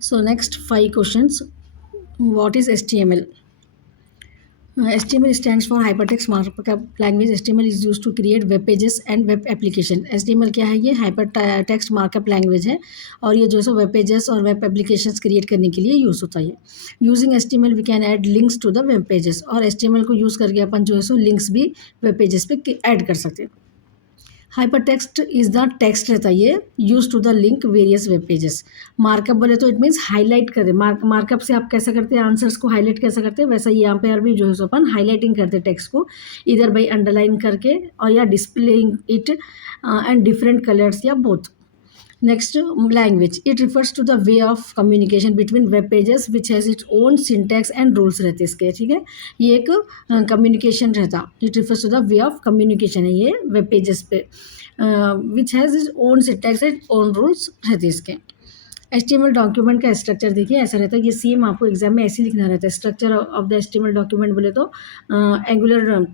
So next 5 questions. What is HTML? HTML stands for Hypertext Markup Language. HTML is used to create web pages and web application. HTML क्या है? ये hypertext markup language है और ये जो है सो वेब पेजेस और वेब एप्लीकेशंस क्रिएट करने के लिए यूज़ होता है। Using HTML we can add links to the web pages और HTML को यूज़ करके अपन जो है सो लिंक्स भी वेब पेजेस पे ऐड कर सकते हैं। Hyper text is the text रहता है ये use to the link various web pages. Markup बोले तो इट मीन्स हाईलाइट करे। मार्कअप से आप कैसे करते हैं, आंसर्स को हाईलाइट कैसे करते हैं, वैसा यहाँ पे भी जो है सो अपन हाईलाइटिंग करते हैं टेक्स्ट को इधर बाई अंडरलाइन करके और या displaying it and different colours या both. Next, language. It refers to the way of communication between web pages which has its own syntax and rules रहते इसके, ठीक है। ये एक कम्युनिकेशन रहता, it refers to the way of communication है ये वेब पेजेस पे, which has its own syntax and own rules रहते इसके। HTML डॉक्यूमेंट का स्ट्रक्चर देखिए ऐसा रहता है, ये सेम आपको एग्जाम में ऐसे लिखना रहता है। Structure of the HTML document बोले तो एंगुलर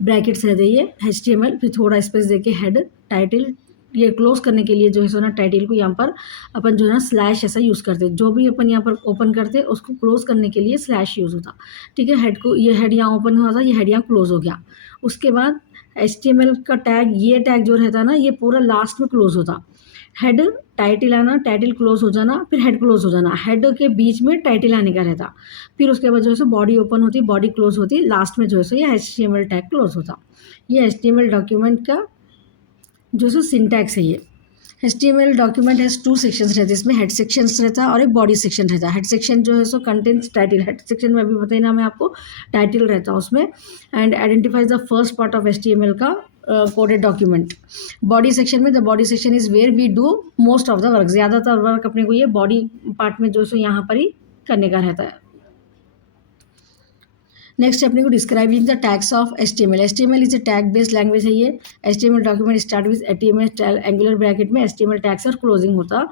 ब्रैकेट्स रहते हैं ये HTML, फिर थोड़ा स्पेस देके हेड टाइटल, ये क्लोज करने के लिए जो है सो ना टाइटल को यहाँ पर अपन जो है ना स्लैश ऐसा यूज़ करते हैं। जो भी अपन यहाँ पर ओपन करते हैं उसको क्लोज करने के लिए स्लैश यूज़ होता, ठीक है। हेड को, ये हेड यहाँ ओपन हुआ था, ये हेड यहाँ क्लोज हो गया। उसके बाद HTML का टैग, ये टैग जो रहता है ना ये पूरा लास्ट में क्लोज होता। हेड टाइटल आना, टाइटल क्लोज हो जाना, फिर हेड क्लोज हो जाना, हेड के बीच में टाइटल आने का रहता। फिर उसके बाद जो है सो बॉडी ओपन होती, बॉडी क्लोज होती, लास्ट में जो है सो ये HTML टैग क्लोज होता। ये HTML डॉक्यूमेंट का जो सो सिंटैक्स है ये। HTML डॉक्यूमेंट हैज़ 2 सेक्शंस रहते हैं, इसमें हेड सेक्शंस रहता है और एक बॉडी सेक्शन रहता है। हेड सेक्शन जो है सो कंटेंट्स टाइटल, हेड सेक्शन में अभी बताई ना मैं आपको, टाइटल रहता है उसमें, and identifies the first part of HTML का कोडेड डॉक्यूमेंट। बॉडी सेक्शन में, the body section is where we do most of the work, ज़्यादातर वर्क अपने को ये बॉडी पार्ट में जो सो यहाँ पर ही करने का रहता है। नेक्स्ट अपने को describing the tags of HTML। HTML is a tag based language है ये। HTML document start with HTML angular bracket में HTML टैग्स और क्लोजिंग होता,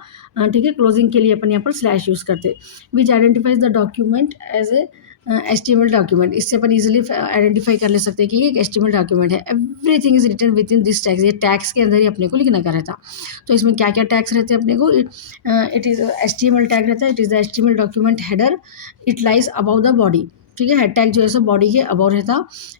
ठीक है। क्लोजिंग के लिए अपन यहाँ पर स्लैश यूज़ करते, which identifies the document as a HTML document. इससे अपन इजीली आइडेंटिफाई कर ले सकते हैं कि ये एक HTML डॉक्यूमेंट है। Everything is written within this tags, ये टैग्स के अंदर ही अपने को लिखना का रहता। तो इसमें क्या क्या टैग्स रहते हैं अपने को, इट इज़ HTML टैग रहता है, it is the HTML document header, it lies about the body, ठीक है। हेड टैग जो है सो बॉडी के अबव रहता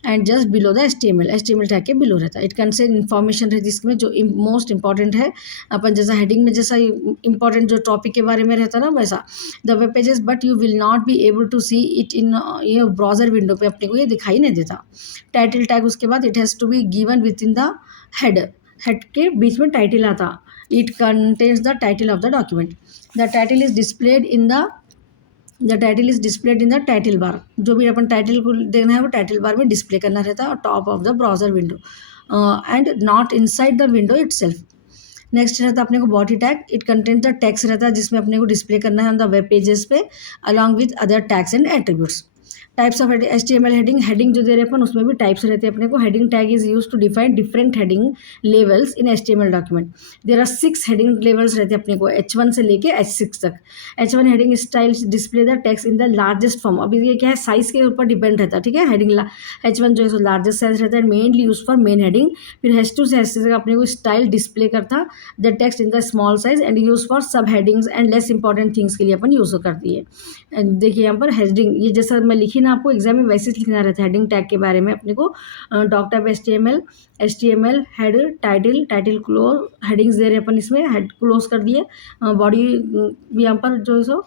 and just below the HTML tag के बिलो रहता। इट कंसेन इन्फॉर्मेशन रहती इसमें जो मोस्ट इंपॉर्टेंट है, अपन जैसा हेडिंग में जैसा इंपॉर्टेंट जो टॉपिक के बारे में रहता ना वैसा। The web pages but you will not be able to see it in ये ब्राउजर विंडो पे अपने को ये दिखाई नहीं देता। टाइटल टैग उसके बाद it has to be given with in the head, head के बीच में टाइटल आता, it contains the title of the document. The title is displayed in the title bar, जो भी अपन टाइटल को देना है वो टाइटल बार में डिस्प्ले करना रहता है और top of the browser window and not inside the window itself. Next रहता है अपने को body tag, it content the text रहता है जिसमें अपने को डिस्प्ले करना है ऑन द वेब पेजेस पे along with other tags and attributes. Types of HTML heading, heading जो दे रहे अपन उसमें भी टाइप्स रहते हैं अपने को। Heading tag is use to define different heading levels in HTML document. There are 6 heading levels रहते हैं अपने को, H1 से लेके H6 तक। H1 heading style display the text in the largest form. अभी ये क्या है, साइज के ऊपर डिपेंड रहता है, ठीक है। हेडिंग H1 जो है सो लार्जेस्ट साइज रहता है, mainly use for main heading. फिर H2 से H6 तक अपने को स्टाइल डिस्प्ले करता the text in the small size and use for sub headings and less important things के लिए अपन यूज करती है। देखिए यहाँ पर हेडिंग, ये जैसा मैं लिखी ना आपको एग्जाम में वैसे लिखना रहता है हेडिंग टैग के बारे में अपने को। Doc type HTML head title close, headings दे रहे अपन इसमें, हेड क्लोज कर दिए। बॉडी यहाँ पर जो है सो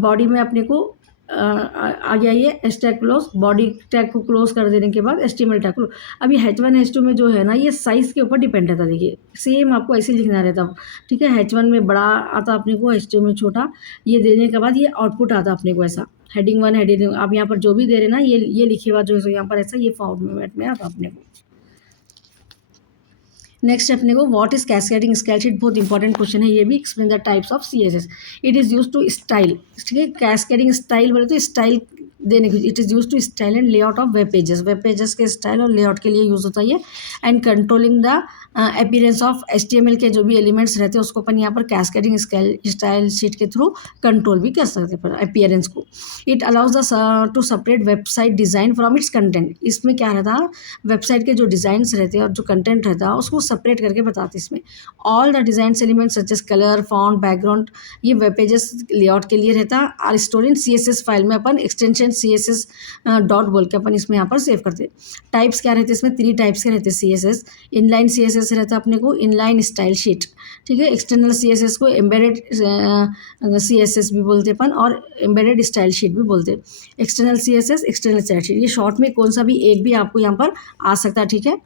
बॉडी में अपने को आ गया ये H tag close, body tag को क्लोज कर देने के बाद HTML टैग क्लोज। अभी H1 H2 में जो है ना ये साइज़ के ऊपर डिपेंड रहता, देखिए सेम आपको ऐसे लिखना रहता, ठीक है। H1 में बड़ा आता अपने को, H2 में छोटा, ये देने के बाद ये आउटपुट आता अपने को ऐसा, हेडिंग 1 हेडिंग, आप यहाँ पर जो भी दे रहे ना ये लिखे हुआ जो है सो यहाँ पर ऐसा ये फॉर्मेट में आता अपने को। नेक्स्ट अपने को what is cascading style sheet, बहुत इंपॉर्टेंट क्वेश्चन है ये भी। Explain the types of CSS, it is use to style, ठीक है। कैस्केडिंग स्टाइल बोले तो स्टाइल देने की, it is use to style and layout of web pages के स्टाइल और लेआउट के लिए यूज़ होता है ये। And controlling the appearance of HTML के जो भी एलिमेंट्स रहते हैं उसको अपन यहाँ पर कैस्केडिंग स्टाइल शीट के थ्रू कंट्रोल भी कर सकते हैं अपीयरेंस को। It allows the two separate website design from its content. इसमें क्या रहता है, वेबसाइट के जो डिज़ाइंस रहते हैं और जो कंटेंट रहता है उसको सेपरेट करके बताते हैं इसमें। All the design elements such as colour, font, background, ये वेब पेजेस लेआउट के लिए रहता है। Are store in CSS file में, अपन एक्सटेंशन CSS डॉट बोल के अपन इसमें यहाँ पर सेव करते हैं। टाइप्स क्या रहते हैं इसमें, 3 टाइप्स के रहते हैं CSS। इनलाइन CSS रहता है अपने को, इनलाइन स्टाइल शीट, ठीक है। एक्सटर्नल CSS को एम्बेडेड CSS भी बोलते हैं अपन, और एम्बेडेड स्टाइल शीट भी बोलते हैं। External CSS, external style sheet, ये शॉर्ट में कौन सा भी एक भी आपको यहाँ पर आ सकता है, ठीक है।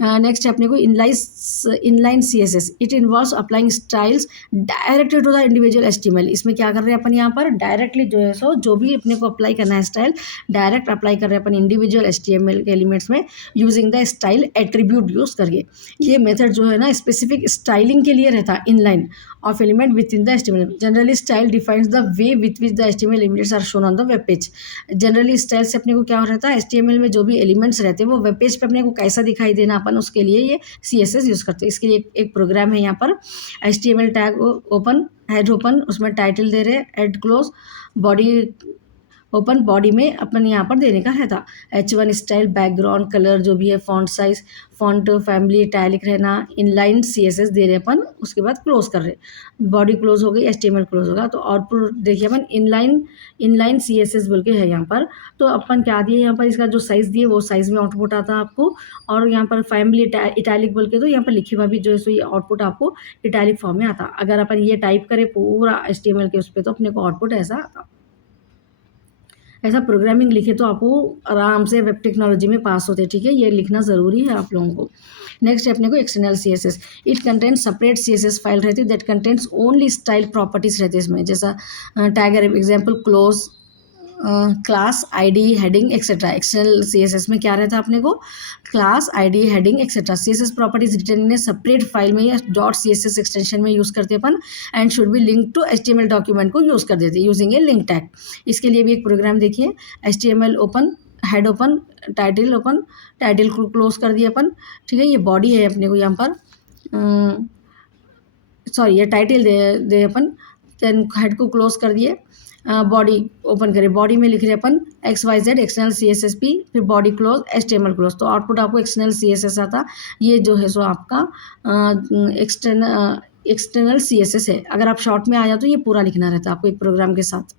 नेक्स्ट है अपने को inline CSS। It involves applying styles directly to the individual HTML। इसमें क्या कर रहे हैं अपन यहाँ पर, डायरेक्टली जो है सो जो भी अपने को अप्लाई करना है स्टाइल, डायरेक्ट अप्लाई कर रहे हैं अपन इंडिविजुअल HTML के एलिमेंट्स में using the style attribute use करके। ये मेथड जो है ना स्पेसिफिक स्टाइलिंग के लिए रहता है, inline of element with in the HTML। Generally style defines the way with which the HTML elements are shown on the web page. Generally style से अपने को क्या रहता है, HTML में जो भी एलिमेंट्स रहते हैं वो वेब पेज पे अपने को कैसा दिखाई देना, अपन उसके लिए ये CSS यूज़ करते हैं। इसके लिए एक प्रोग्राम है यहाँ पर, HTML tag open, head open, उसमें टाइटल दे रहे हैं, head close, body open, body में अपन यहाँ पर देने का है था H1 स्टाइल, बैकग्राउंड, कलर जो भी है, font size, font family, italic रहना, इनलाइन CSS दे रहे अपन, उसके बाद क्लोज कर रहे, बॉडी क्लोज हो गई, HTML क्लोज होगा। तो आउटपुट देखिए अपन इनलाइन CSS बोल के है यहाँ पर। तो अपन क्या दिए यहाँ पर, इसका जो साइज़ दिए वो साइज़ में आउटपुट आता है आपको, और यहाँ पर फैमिली इटैलिक बोल के, तो यहाँ पर लिखी हुआ भी जो है सो ये आउटपुट आपको इटैलिक फॉर्म में आता। अगर अपन ये टाइप करें पूरा HTML के उस पर तो अपने को आउटपुट ऐसा आता। ऐसा प्रोग्रामिंग लिखे तो आपको आराम से वेब टेक्नोलॉजी में पास होते, ठीक है। ये लिखना ज़रूरी है आप लोगों को। नेक्स्ट है अपने को external CSS। It contents separate CSS file रहती है that contents only style properties रहती है इसमें, जैसा tagger example, close, class, ID, heading etcetera. External CSS में क्या रहता है अपने को, class, ID, heading etcetera. CSS properties written in a separate file में या .css एक्सटेंशन में यूज़ करते अपन, and should be link to HTML document को यूज़ कर देते यूजिंग ए लिंक टैग। इसके लिए भी एक प्रोग्राम देखिए, HTML open, head open, title open, title को क्लोज कर दिए अपन, ठीक है। ये बॉडी है अपने को यहाँ पर, सॉरी ये टाइटल दे अपन, देन हेड को क्लोज कर दिए, बॉडी ओपन करें, बॉडी में लिख रहे अपन XYZ एक्सटर्नल CSSP, फिर बॉडी क्लोज, HTML क्लोज, तो आउटपुट आपको एक्सटर्नल CSS आता। ये जो है सो आपका एक्सटर्नल CSS है। अगर आप शॉर्ट में आ जाओ तो ये पूरा लिखना रहता है आपको एक प्रोग्राम के साथ।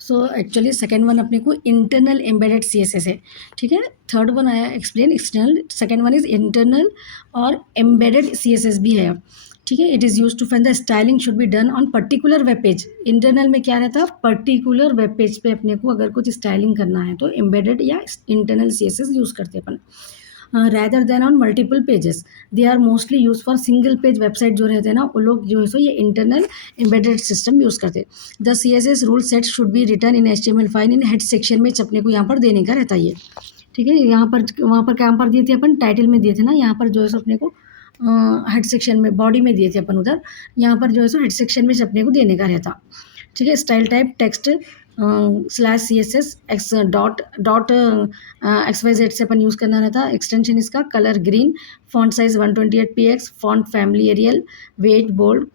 सो एक्चुअली सेकेंड वन अपने को इंटरनल एम्बेडेड CSS है, ठीक है। थर्ड वन आया explain external, second one is internal और एम्बेडेड CSS भी है, ठीक है। It is use to find the styling should be done on particular web page. Internal में क्या रहता है, पर्टिकुलर वेब पेज पे अपने को अगर कुछ स्टाइलिंग करना है तो एम्बेडेड या इंटरनल CSS यूज़ करते हैं अपन, rather than on multiple pages. They are mostly use for single page website जो रहते हैं ना, वो लोग जो है सो ये इंटरनल एम्बेडेड सिस्टम यूज़ करते हैं। The CSS rule set should be return in HTML file in head section में अपने को यहाँ पर देने का रहता है ये, ठीक है। यहाँ पर वहाँ पर क्या पर दिए थे अपन, टाइटल में दिए थे ना, यहाँ पर जो है सो अपने को हेड सेक्शन में, बॉडी में दिए थे अपन उधर, यहाँ पर जो है सो हेड सेक्शन में अपने को देने का रहता, ठीक है। Style type text /CSS x dot XYZ से अपन यूज़ करना रहता। एक्सटेंशन इसका colour green, font size 128 px, font family Arial, weight bold,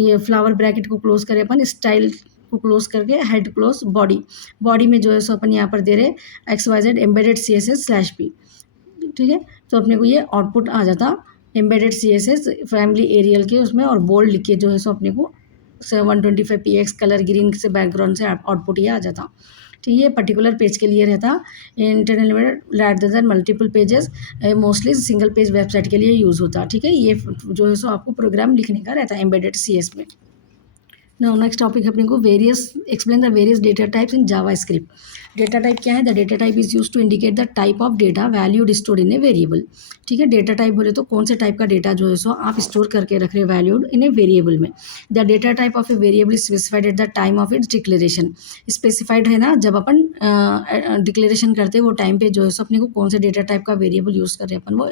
ये फ्लावर ब्रैकेट को क्लोज करें अपन, स्टाइल को क्लोज करके हेड क्लोज, बॉडी में जो है सो अपन यहाँ पर दे रहे XYZ एम्बेडेड CSS /p, ठीक है। तो अपने को ये आउटपुट आ जाता एम्बेडेड CSS फैमिली एरियल के उसमें, और बोल्ड लिख के जो है सो अपने को 125 px कलर ग्रीन से बैकग्राउंड से आउटपुट ये आ जाता, ठीक है। पर्टिकुलर पेज के लिए रहता, internal rather than multiple pages, mostly single page website के लिए यूज़ होता, ठीक है। ये जो है सो आपको प्रोग्राम लिखने का रहता है एम्बेडेड CS में। नाउ नेक्स्ट टॉपिक है अपने को various, explain the various data types in JavaScript. Data type क्या है, the data type is use to indicate the type of data valued store in a variable, ठीक है। Data type बोले तो कौन से टाइप का डेटा जो है सो आप स्टोर करके रख रहे वैल्यूड इन ए वेरिएबल में। The data type of a variable specified at the time of its declaration. Specified है ना, जब अपन डिक्लेरेशन करते हैं वो टाइम पे जो है सो अपने को कौन से डेटा टाइप का वेरिएबल यूज़ कर रहे हैं अपन, वो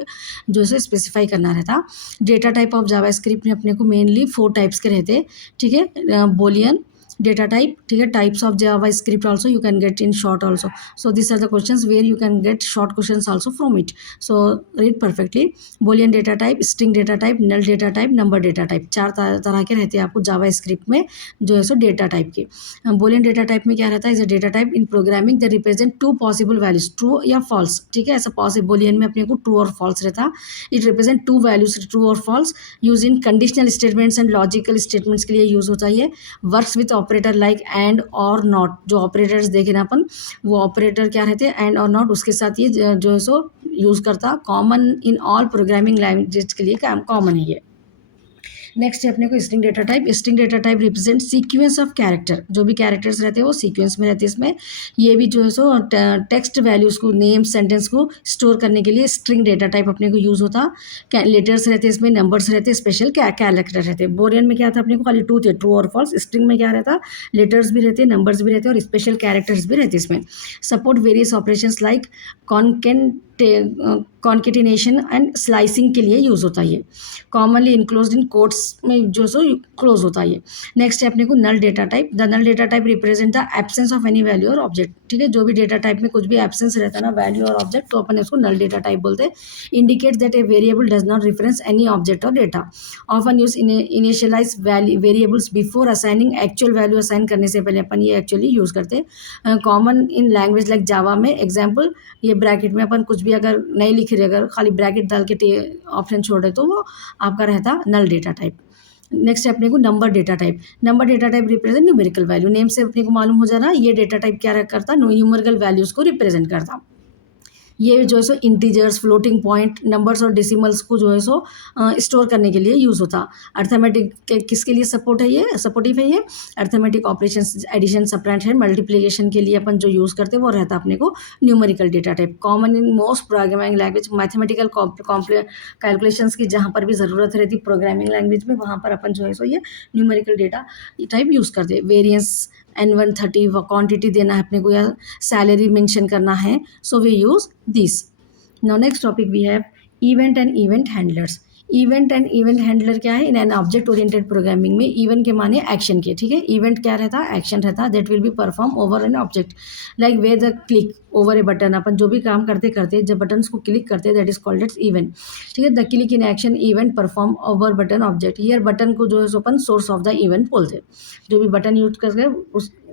जो है सो स्पेसिफाई करना रहता। डेटा टाइप ऑफ जावास्क्रिप्ट में अपने को मेनली 4 टाइप्स के रहते हैं, ठीक है। बोलियन, data type, ठीक है, types of JavaScript also you can get in short also. So these are the questions where you can get short questions also from it. So read perfectly. Boolean data type, string data type, null data type, number data type, चार तरह के रहते हैं आपको JavaScript में जो है सो डेटा टाइप के. Boolean data type में क्या रहता है, is a data type in programming that represent two possible values, true या फॉल्स. ठीक है, ऐसा पॉसिबल Boolean में अपने को ट्रू और फॉल्स रहता. It represent two values, true और false, use in conditional statements and logical statements के लिए यूज होता है. ये works with operator like and और नॉट. जो ऑपरेटर्स देखे ना अपन, वो ऑपरेटर क्या रहते हैं, एंड और नॉट, उसके साथ ये जो है सो यूज़ करता. Common in all programming language के लिए कॉमन है ये. नेक्स्ट है अपने को string data type. String data type represent sequence of character. जो भी कैरेक्टर्स रहते हैं वो सीक्वेंस में रहते हैं. इसमें ये भी जो है सो टेक्स्ट वैल्यूज़ को, नेम, सेंटेंस को स्टोर करने के लिए स्ट्रिंग डेटा टाइप अपने को यूज़ होता. लेटर्स रहते हैं इसमें, नंबर्स रहते हैं, स्पेशल कैरेक्टर रहते हैं. बोरियन में क्या था अपने को, खाली टू थे, ट्रू और फॉल्स. स्ट्रिंग में क्या रहता, लेटर्स भी रहते हैं, नंबर्स भी रहते हैं और स्पेशल कैरेक्टर्स भी रहते हैं इसमें. Support various operations like concatenation and slicing के लिए यूज़ होता है ये. कॉमनली इनक्लोज्ड इन कोट्स में जो सो क्लोज होता है ये. नेक्स्ट है अपने को null data type. The null data type represent the absence of any value और ऑब्जेक्ट. ठीक है, जो भी डेटा टाइप में कुछ भी एब्सेंस रहता है ना, वैल्यू और ऑब्जेक्ट, तो अपन इसको नल डेटा टाइप बोलते हैं. Indicate that a variable does not reference any object और data. Often use initialise variables before assigning. Actual value assign करने से पहले अपन ये एक्चुअली यूज़ करते हैं. Common in language like Java में. एग्जाम्पल, ये ब्रैकेट में अपन कुछ भी अगर नहीं लिख रहे, अगर खाली ब्रैकेट डाल के ऑप्शन छोड़ रहे, तो वो आपका रहता नल डेटा टाइप. नेक्स्ट है अपने को number data type. Number data type represent numerical value. Name से अपने को मालूम हो जा रहा है ये डेटा टाइप क्या करता, न्यूमेरिकल वैल्यूज को रिप्रेजेंट करता. ये जो है सो इंटीजर्स, फ्लोटिंग पॉइंट, नंबर्स और डेसिमल्स को जो है सो स्टोर करने के लिए यूज़ होता. अर्थमेटिक किसके लिए सपोर्ट है, ये सपोर्टिव है. ये arithmetic operations, addition, subtraction, multiplication के लिए अपन जो यूज़ करते हैं वो रहता अपने को numerical data type. Common in most programming language. Mathematical calculations की जहाँ पर भी ज़रूरत रहती प्रोग्रामिंग लैंग्वेज में, वहाँ पर अपन जो है सो ये न्यूमेरिकल डेटा टाइप यूज़ करते. वेरियंस N130 क्वांटिटी देना है अपने को या सैलरी मेंशन करना है, so we use this. Now next topic we have event and event handlers. Event and event handler क्या है, in an object oriented programming में इवेंट के माने एक्शन के. ठीक है, इवेंट क्या रहता है, एक्शन रहता, that will be perform over an object like way the click over a button. अपन जो भी काम करते करते जब बटन्स को क्लिक करते हैं, दैट इज कॉल्ड एट्स इवेंट. ठीक है, the click in action event perform over button object. Here button को जो है सो अपन सोर्स ऑफ द इवेंट बोलते हैं. जो भी बटन यूज कर रहे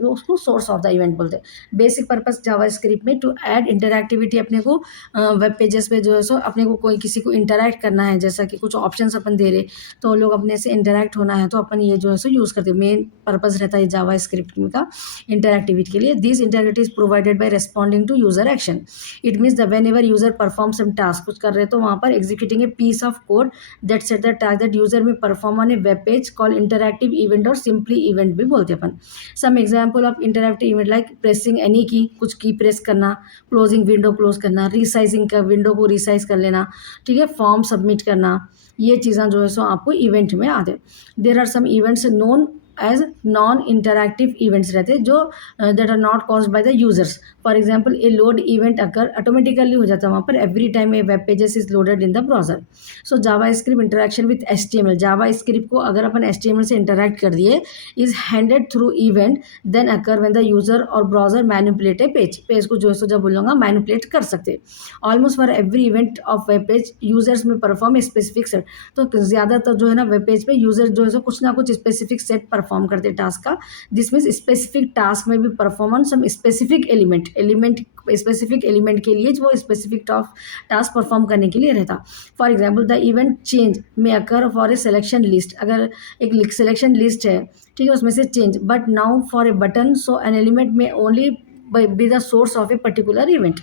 उसको सोर्स ऑफ द इवेंट बोलते हैं. बेसिक पर्पस जावास्क्रिप्ट में टू ऐड इंटरैक्टिविटी. अपने को वेब पेजेस पे जो है सो अपने को कोई किसी को इंटरैक्ट करना है, जैसा कि कुछ ऑप्शंस अपन दे रहे, तो लोग अपने से इंटरैक्ट होना है, तो अपन ये जो है सो यूज़ करते हैं. मेन पर्पस रहता है जावास्क्रिप्ट का इंटरैक्टिविटी के लिए. This interactivity is provided by responding to user action. It means the whenever user perform some task, कुछ कर रहे तो वहाँ पर executing a piece of code that set the task that user में perform on a web page call interactive event और simply event भी बोलते हैं अपन. Some example of interactive event like pressing any key, कुछ की प्रेस करना, closing window close करना, रिसाइजिंग का विंडो को रिसाइज कर लेना. ठीक है, फॉर्म सबमिट करना, ये चीज़ें जो है सो आपको इवेंट में आते. There are some events known as non interactive events रहते हैं, जो that are not caused by the users. For example, a load event occur automatically हो जाता है वहाँ पर every time a web pages is loaded in the browser. So JavaScript interaction with HTML. JavaScript को अगर अपन HTML से interact कर दिए, is handed through event then occur when the user और ब्राउजर मैनिपुलेट ए पेज को जो है सो जब बोलूँगा मैनिपुलेट कर सकते. Almost for every event of web page users में परफॉर्म ए स्पेसिफिक सेट. तो ज़्यादातर जो है ना वेब पेज पे यूजर जो है सो कुछ ना कुछ स्पेसिफिक सेट परफॉर्म करते टास्क का. दिस मीन्स स्पेसिफिक टास्क में भी performance some specific element specific element के लिए वो स्पेसिफिक टास्क परफॉर्म करने के लिए रहता. For example, the event change may occur for a selection list. अगर एक सिलेक्शन लिस्ट है, ठीक है, उसमें से change, but now for a button, so an element may only be the source of a particular event.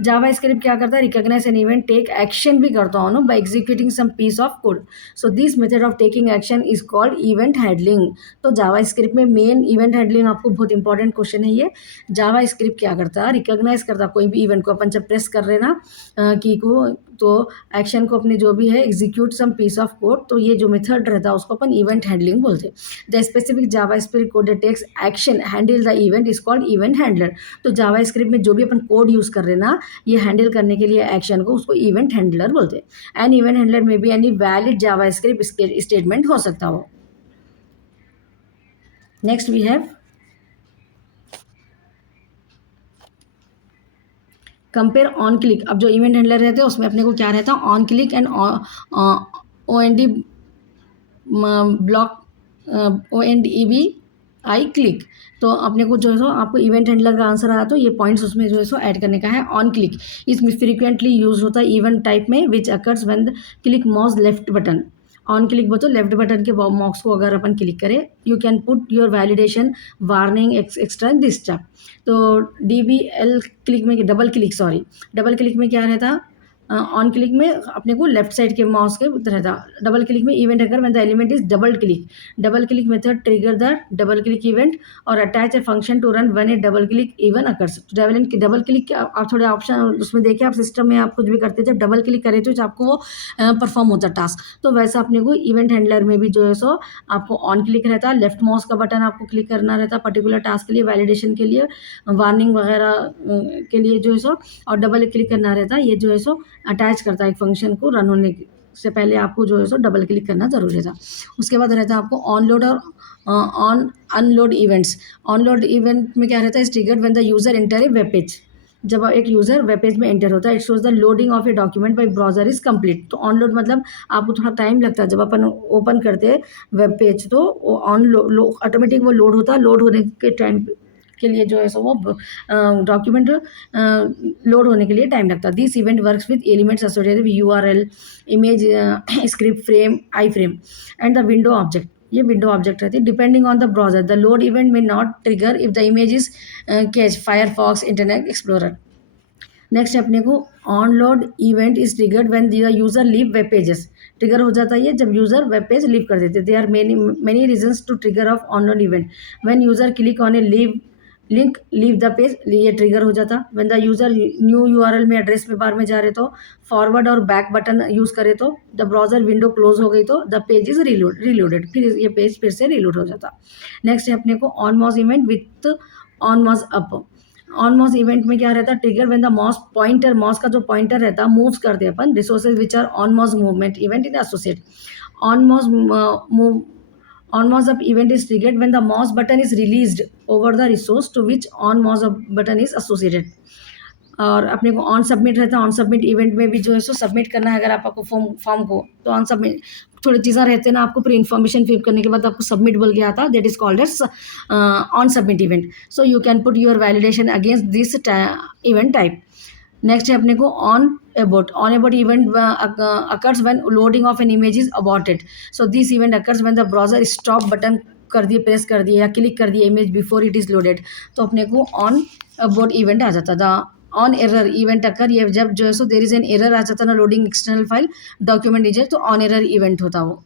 JavaScript क्या करता है, recognise an event, take action भी करता हूँ ना by executing some piece of code. So this method of taking action is called event handling. तो JavaScript में main event handling आपको बहुत इंपॉर्टेंट क्वेश्चन है ये. जावास्क्रिप्ट क्या करता है, रिकॉग्नाइज करता कोई भी इवेंट को. अपन जब प्रेस कर रहे ना की को, तो एक्शन को अपने जो भी है execute some piece of code, तो ये जो मेथड रहता है उसको अपन इवेंट हैंडलिंग बोलते हैं. The specific JavaScript code that takes action handle the event is called event handler. तो जावास्क्रिप्ट में जो भी अपन कोड यूज़ कर रहे हैं ना, ये हैंडल करने के लिए एक्शन को, उसको इवेंट हैंडलर बोलते हैं. एन इवेंट हैंडलर में भी एनी वैलिड जावास्क्रिप्ट स्टेटमेंट हो सकता हो. Next we have compare on click. अब जो इवेंट हैंडलर रहते हैं उसमें अपने को क्या रहता है, on click and OND block ONDEBI click. तो अपने को जो है सो आपको इवेंट हैंडलर का आंसर आया, तो ये पॉइंट्स उसमें जो है सो ऐड करने का है। ऑन क्लिक इसमें फ्रीक्वेंटली यूज होता है इवेंट टाइप में which occurs when the click mouse left button. On click बोलो लेफ्ट बटन के माउस को अगर अपन क्लिक करें, you can put your validation warning extra in this step. तो DBL क्लिक में डबल क्लिक में क्या रहता, ऑन क्लिक में अपने को लेफ्ट साइड के माउस के उधर रहता। डबल क्लिक में इवेंट अगर when the element is double click method trigger the double click event और attach a function to run when a double click event occurs. Double click आप थोड़े option उसमें देखिए, आप सिस्टम में आप कुछ भी करते जब डबल क्लिक करे तो आपको वो परफॉर्म होता टास्क। तो वैसा अपने को इवेंट हैंडलर में भी जो है सो आपको ऑन क्लिक रहता है, लेफ्ट माउस का बटन आपको क्लिक करना रहता है पर्टिकुलर टास्क के लिए, वैलिडेशन के लिए, वार्निंग वगैरह के लिए जो है सो, और डबल क्लिक करना रहता है। ये जो है सो अटैच करता है एक फंक्शन को, रन होने से पहले आपको जो है सो डबल क्लिक करना जरूरी था। उसके बाद रहता है आपको ऑनलोड और on unload events. Onload event में क्या रहता है, triggered when the user enter a web page. जब एक यूजर वेब पेज में एंटर होता है, it shows the loading of a document bye browser is complete. तो ऑनलोड मतलब आपको थोड़ा टाइम लगता है, जब अपन ओपन करते हैं वेब पेज तो ऑन ऑटोमेटिक वो लोड होता है। लोड होने के टाइम के लिए जो है सो वो डॉक्यूमेंट लोड होने के लिए टाइम लगता है। This event works with elements associated with URL, image, script frame, iframe and the window object. ये विंडो ऑब्जेक्ट रहती है। Depending on the browser the load event may not trigger if the image is cache Firefox Internet Explorer. Next अपने को on load event is triggered when the user leave web pages. Trigger हो जाता है ये जब user web page leave कर देते। They are many reasons to trigger off on load event. When user click on a leave the page, ये trigger हो जाता। When the user new URL में एड्रेस में बार में जा रहे तो फॉरवर्ड और बैक बटन यूज करे तो द ब्राउजर विंडो क्लोज हो गई तो द पेज इज रिलोडेड, फिर ये पेज फिर से रिलोड हो जाता। नेक्स्ट है अपने को on mouse event with on mouse up. On mouse event में क्या रहता है, ट्रिगर व्हेन द माउस का जो पॉइंटर रहता है मूव्स करते हैं अपन resources which are on mouse movement event in associate. On mouse move on mouse up event is triggered when the mouse button is released over the resource to which on mouse up button is associated। और अपने को on submit रहता है। On submit event में भी जो है सो submit करना है अगर आपको फॉर्म को, तो ऑन सबमिट थोड़ी चीज़ें रहते हैं ना, आपको पूरी इन्फॉर्मेशन फिल करने के बाद आपको सबमिट बोल के आता, that is called as on submit event. So you can put your validation against this event type. नेक्स्ट है अपने को on abort event occurs when loading of an image is aborted. So this event occurs when the browser stop button कर दिए, press कर दिए या click कर दिए image before it is loaded, तो अपने को ऑन अबॉट इवेंट आ जाता था। ऑन एरर इवेंट अकर, ये जब जो है सो देर इज एन एरर आ जाता ना, loading external file document is, तो ऑन एरर इवेंट होता वो।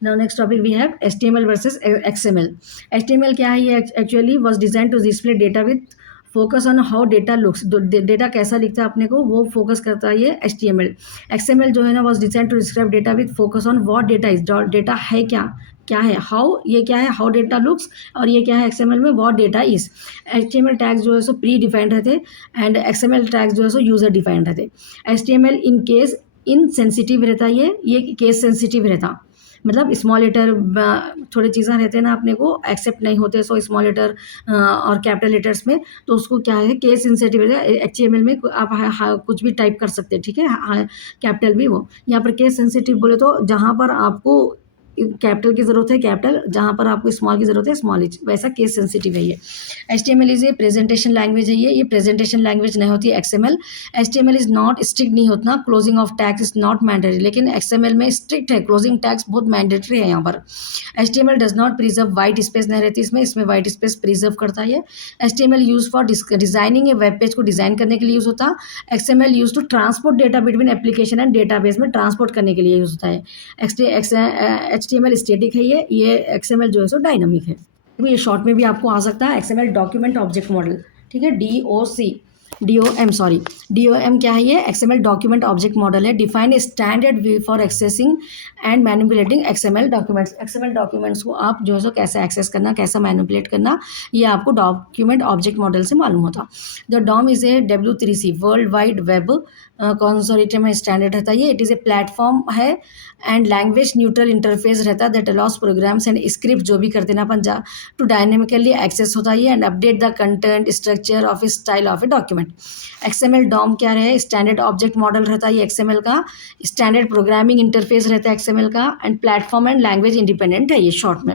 Now next topic we have HTML versus XML. HTML क्या है, ये actually was designed to display data with focus on how data looks। Data कैसा दिखता है अपने को वो फोकस करता है ये HTML। XML जो है ना was designed to describe data with focus on what data is। Data है क्या है, हाउ ये क्या है, हाउ डेटा लुक्स, और ये क्या है XML में what data is. HTML tags जो है सो प्री डिफाइंड रहते एंड XML टैग्स जो है सो यूजर डिफाइंड रहते। HTML इन केस इनसेंसिटिव रहता, ये केस सेंसिटिव रहता। मतलब स्मॉल लेटर थोड़ी चीज़ें रहते हैं ना अपने को एक्सेप्ट नहीं होते, सो स्मॉल लेटर और कैपिटल लेटर्स में, तो उसको क्या है केस सेंसिटिव है। HTML में आप कुछ भी टाइप कर सकते हैं, ठीक है, कैपिटल भी वो। यहाँ पर केस सेंसिटिव बोले तो जहाँ पर आपको कैपिटल की जरूरत है कैपिटल, जहाँ पर आपको स्मॉल की जरूरत है स्मॉल, वैसा केस सेंसिटिव है ये। HTML is a presentation language है, ये प्रेजेंटेशन लैंग्वेज नहीं होती XML। HTML is not strict नहीं होता, closing of tags is not mandatory, लेकिन XML में स्ट्रिक्ट है, क्लोजिंग टैग्स बहुत मैंडेटरी है यहाँ पर। HTML does not preserve, white space नहीं रहती इसमें वाइट स्पेस प्रिजर्व करता है। HTML use for designing A web page को डिजाइन करने के लिए यूज होता है। XML use to transport data between application and database में ट्रांसपोर्ट करने के लिए यूज होता है। HTML स्टैटिक है, ये XML जो है सो डायनामिक है। ये शॉर्ट में भी आपको आ सकता है XML डॉक्यूमेंट ऑब्जेक्ट मॉडल, ठीक है, DOC। DOM क्या है ये? XML डॉक्यूमेंट ऑब्जेक्ट मॉडल है, define standard way for accessing and manipulating XML documents. XML documents को आप जो है सो कैसे एक्सेस करना, कैसा मैनिपुलेट करना, ये आपको डॉक्यूमेंट ऑब्जेक्ट मॉडल से मालूम होता। The DOM is a W3C world wide web consortium में स्टैंडर्ड रहता है ये। इट इज़ ए प्लेटफॉर्म है एंड लैंग्वेज न्यूट्रल इंटरफेस रहता है that allows programs and script जो भी करते ना अपन जा टू डायनेमिकली एक्सेस होता है and update the content structure of style of a document. XML DOM क्या रहे? स्टैंडर्ड ऑब्जेक्ट मॉडल रहता है ये XML का, स्टैंडर्ड प्रोग्रामिंग इंटरफेस रहता है XML का, and platform and language independent है ये शॉर्ट में।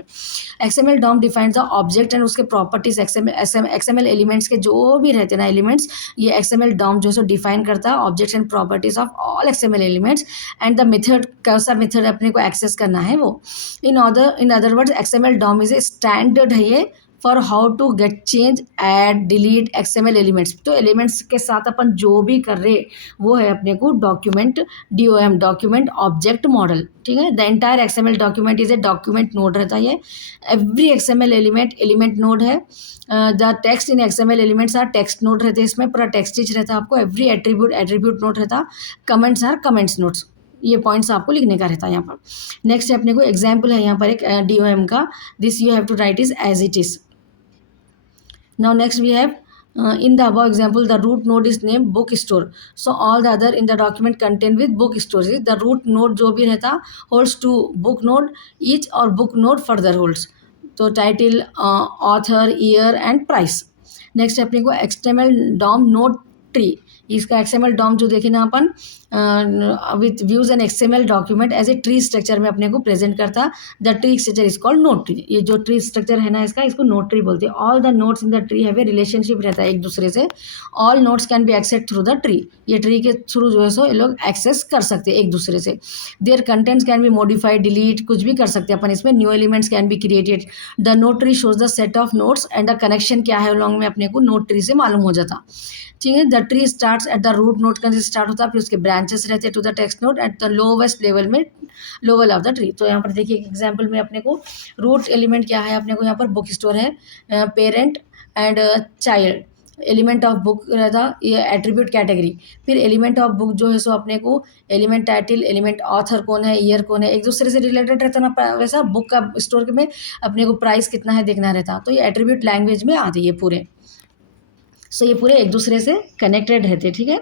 XML DOM defines the object and उसके प्रॉपर्टीज। XML एलिमेंट्स के जो भी रहते हैं ना एलिमेंट्स, ये XML डॉम जो है डिफाइन करता है objects and properties of all XML elements and the method, कैसा मेथड अपने को एक्सेस करना है वो। In other words XML DOM is a standard है ये for how to get change add delete XML elements. तो एलिमेंट्स के साथ अपन जो भी कर रहे वो है अपने को document DOM document object model, ठीक है। The entire XML document is a document node रहता है ये। एवरी XML एलिमेंट नोड है। The text in XML elements are text node रहते हैं, इसमें पूरा टेक्स्ट रिच रहता है आपको। एवरी एट्रीब्यूट नोड रहता। कमेंट्स आर कमेंट्स नोट्स, ये पॉइंट्स आपको लिखने का रहता है यहाँ पर। नेक्स्ट अपने को एग्जाम्पल है यहाँ पर एक DOM का। This you have to write is as it is. Now next we have in the above example the root node is named bookstore. So all the other in the document contain with bookstore is the root node जो भी रहता holds to book node each और book node further holds. तो title, author, year and price. Next अपने को XML DOM node tree. इसका XML DOM जो देखे ना अपन with views and XML document as a tree structure में अपने को प्रेजेंट करता। The tree structure is called node tree. ये जो ट्री स्ट्रक्चर है ना इसका, इसको नोड ट्री बोलते हैं। All the nodes in the tree have a relationship रहता है एक दूसरे से। All nodes can be access through the tree. ये ट्री के थ्रू जो है सो ये लोग एक्सेस कर सकते हैं एक दूसरे से। Their contents can be modified, delete, कुछ भी कर सकते हैं अपन इसमें। New elements can be created. The node tree shows the set of nodes and the connection क्या है लॉन्ग में अपने को नोड ट्री से मालूम हो जाता, ठीक है। The tree starts at the root node का स्टार्ट होता है, फिर उसके ब्रांचेस रहते हैं to the text node at the lowest level में, लोअर ऑफ द ट्री। तो यहाँ पर देखिए एग्जांपल में अपने को रूट एलिमेंट क्या है, अपने को यहाँ पर बुक स्टोर है, parent and child. Element of book रहता ये एट्रीब्यूट कैटेगरी। फिर एलिमेंट ऑफ बुक जो है सो अपने को एलिमेंट टाइटल, एलिमेंट ऑथर कौन है, ईयर कौन है, एक दूसरे से रिलेटेड रहता ना। वैसा बुक का स्टोर में अपने को प्राइस कितना है देखना रहता। तो ये एट्रीब्यूट लैंग्वेज में आते ये पूरे। सो ये पूरे एक दूसरे से कनेक्टेड रहते, ठीक है।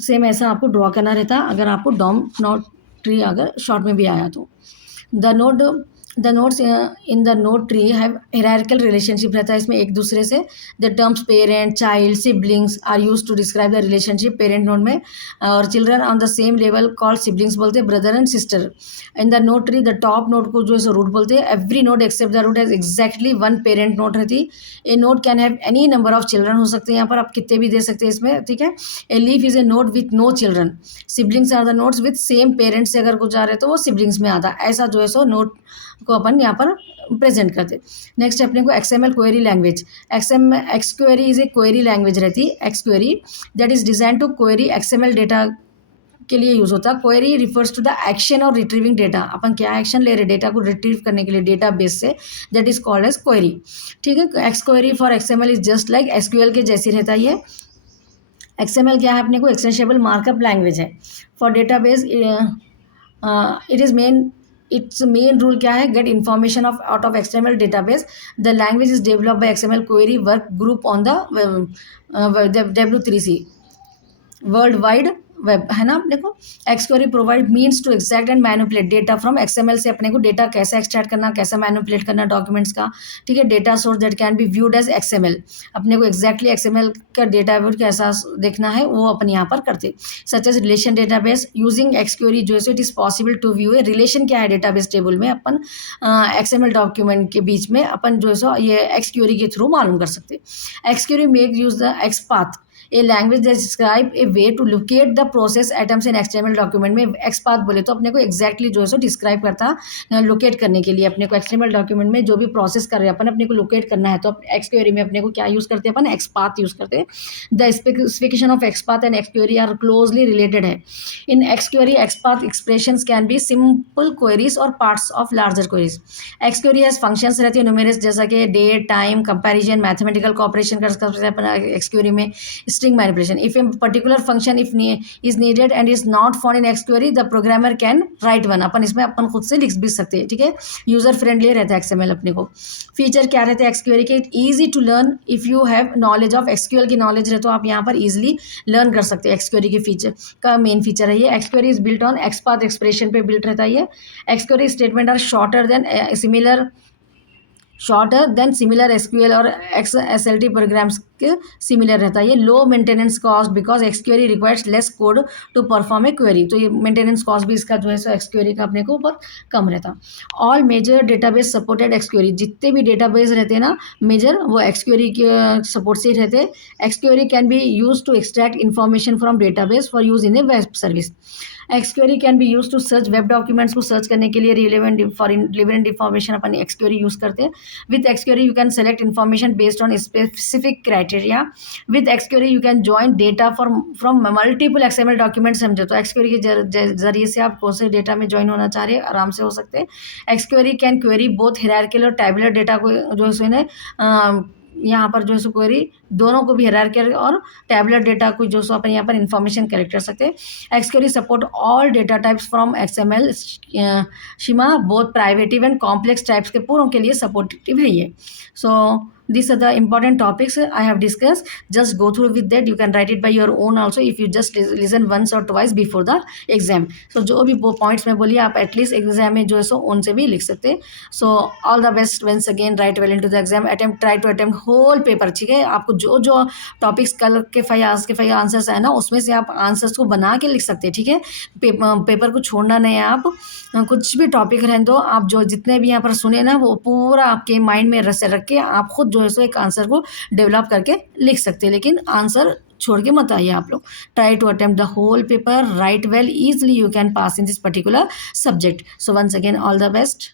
सेम ऐसा आपको ड्रॉ करना रहता अगर आपको डॉम नोड ट्री अगर शॉर्ट में भी आया तो। The nodes in the node tree have hierarchical relationship रहता है इसमें एक दूसरे से। The terms parent, child, siblings are use to describe the relationship parent node में, और children on the same level called siblings बोलते हैं, brother and sister. In the node tree the top node को जो है रूट बोलते हैं। Every node accept the root has exactly one parent node रहती। A node can have any number of children हो सकते हैं, यहाँ पर आप कितने भी दे सकते हैं इसमें, ठीक है। A leaf is a node with no children. Siblings are the nodes with same parents से अगर कुछ आ रहे तो वो सिबलिंग्स में आता। ऐसा जो है सो नोड को अपन यहाँ पर प्रेजेंट करते। नेक्स्ट अपने को XML query language. XQuery is a query language रहती है। XQuery that is design to query XML data के लिए यूज होता है। Query refers to the action और रिट्रीविंग डेटा। अपन क्या एक्शन ले रहे डेटा को रिट्रीव करने के लिए डेटा बेस से, that is called as query, ठीक है। XQuery for XML is just like SQL के जैसी रहता है ये। XML क्या है अपने को एक्सटेंसिबल मार्कअप लैंग्वेज है for database. It is its main rule क्या है, get information of out of XML database. The language is developed by XML query work group on the W3C world wide web, है ना अपने को। XQuery provide means to extract and manipulate data from XML से अपने को data कैसे extract करना, कैसा मैनिपुलेट करना डॉक्यूमेंट्स का, ठीक है। Data source that can be viewed as XML। अपने को एक्जैक्टली XML का डेटा व्यू कैसा देखना है वो अपन यहाँ पर करते। Such as relation database using XQuery जो है it is possible to view a relation क्या है डेटाबेस टेबल में अपन XML डॉक्यूमेंट के बीच में अपन जो है सो ये XQuery के थ्रू मालूम कर सकते। XQuery make use the XPath, a language that describe a way to locate the process items in XML document में। XPath बोले तो अपने को एक्जैक्टली जो है सो डिस्क्राइब करता लोकेट करने के लिए अपने को XML डॉक्यूमेंट में जो भी प्रोसेस कर रहे हैं अपन अपने को लोकेट करना है तो XQuery में अपने को क्या यूज़ करते हैं अपन XPath यूज़ करते हैं। The specification of XPath and XQuery are closely related है। In XQuery XPath expressions can be simple queries और parts of larger queries. XQuery has functions रहती है न्यूमेरस, जैसा कि date, time, comparison, mathematical operation कर सकते हैं अपन XQuery में। string manipulation. If a particular function is needed and is not found in XQuery, the programmer can write one. अपन इसमें अपन खुद से लिख भी सकते हैं, ठीक है. यूजर फ्रेंडली रहता है XML अपने को. फीचर क्या रहते हैं XQuery के? Easy to learn. If you have knowledge of SQL की नॉलेज रहे तो आप यहाँ पर इजिली लर्न कर सकते हैं. XQuery के फीचर का मेन फीचर है ये. XQuery is built on XPath expression पे बिल्ट रहता है ये. XQuery statement are shorter than similar SQL और XSLT प्रोग्राम्स के सिमिलर रहता है ये. Low maintenance cost because XQuery requires less code to perform a query. तो ये मेंटेनेंस कॉस्ट भी इसका जो है सो XQuery का अपने को ऊपर कम रहता. All major database supported XQuery. जितने भी डेटाबेस रहते हैं ना मेजर, वो XQuery के सपोर्ट से ही रहते हैं. XQuery can be use to extract information from database for use in a web service. XQuery can be use to search web documents को सर्च करने के लिए रिलेवेंट इन्फॉर्मेशन अपन XQuery यूज करते हैं. With XQuery you can select information based on specific criteria. With XQuery you can join data from multiple XML document. समझो तो XQuery के जरिए से आप कौन से डेटा में ज्वाइन होना चाह रहे हैं आराम से हो सकते हैं. XQuery can query both hierarchical और टैबुलर डेटा को जो है सो यहाँ पर जो है सो क्वेरी दोनों को भी हायरार्किकल और टैबुलर डेटा को जो सो अपन यहाँ पर इन्फॉर्मेशन कलेक्ट कर सकते हैं. XQuery support all data types from XML schema both primitive and complex types के पूरों के लिए सपोर्टिव है ये. सो these are the important topics I have discussed. Just go through with that. You can write it by your own also if you just listen once or twice before the exam. So जो भी points मैं बोली आप at least exam में जो है सो उनसे भी लिख सकते हैं. So all the best once again. Write well into the exam. Try to attempt whole paper. ठीक है, आपको जो टॉपिक्स कल के 5 आंसर्स है ना उसमें से आप आंसर्स को बना के लिख सकते हैं. ठीक है, पेपर को छोड़ना नहीं है. आप कुछ भी टॉपिक रहें तो आप जो जितने भी यहाँ पर सुने ना वो पूरा आपके माइंड में रख के आप खुद जो है सो एक आंसर को डेवलप करके लिख सकते हैं. लेकिन आंसर छोड़ के मत आइए आप लोग. Try to attempt the whole paper. Right well. Easily you can pass in this particular subject. So once again all the best.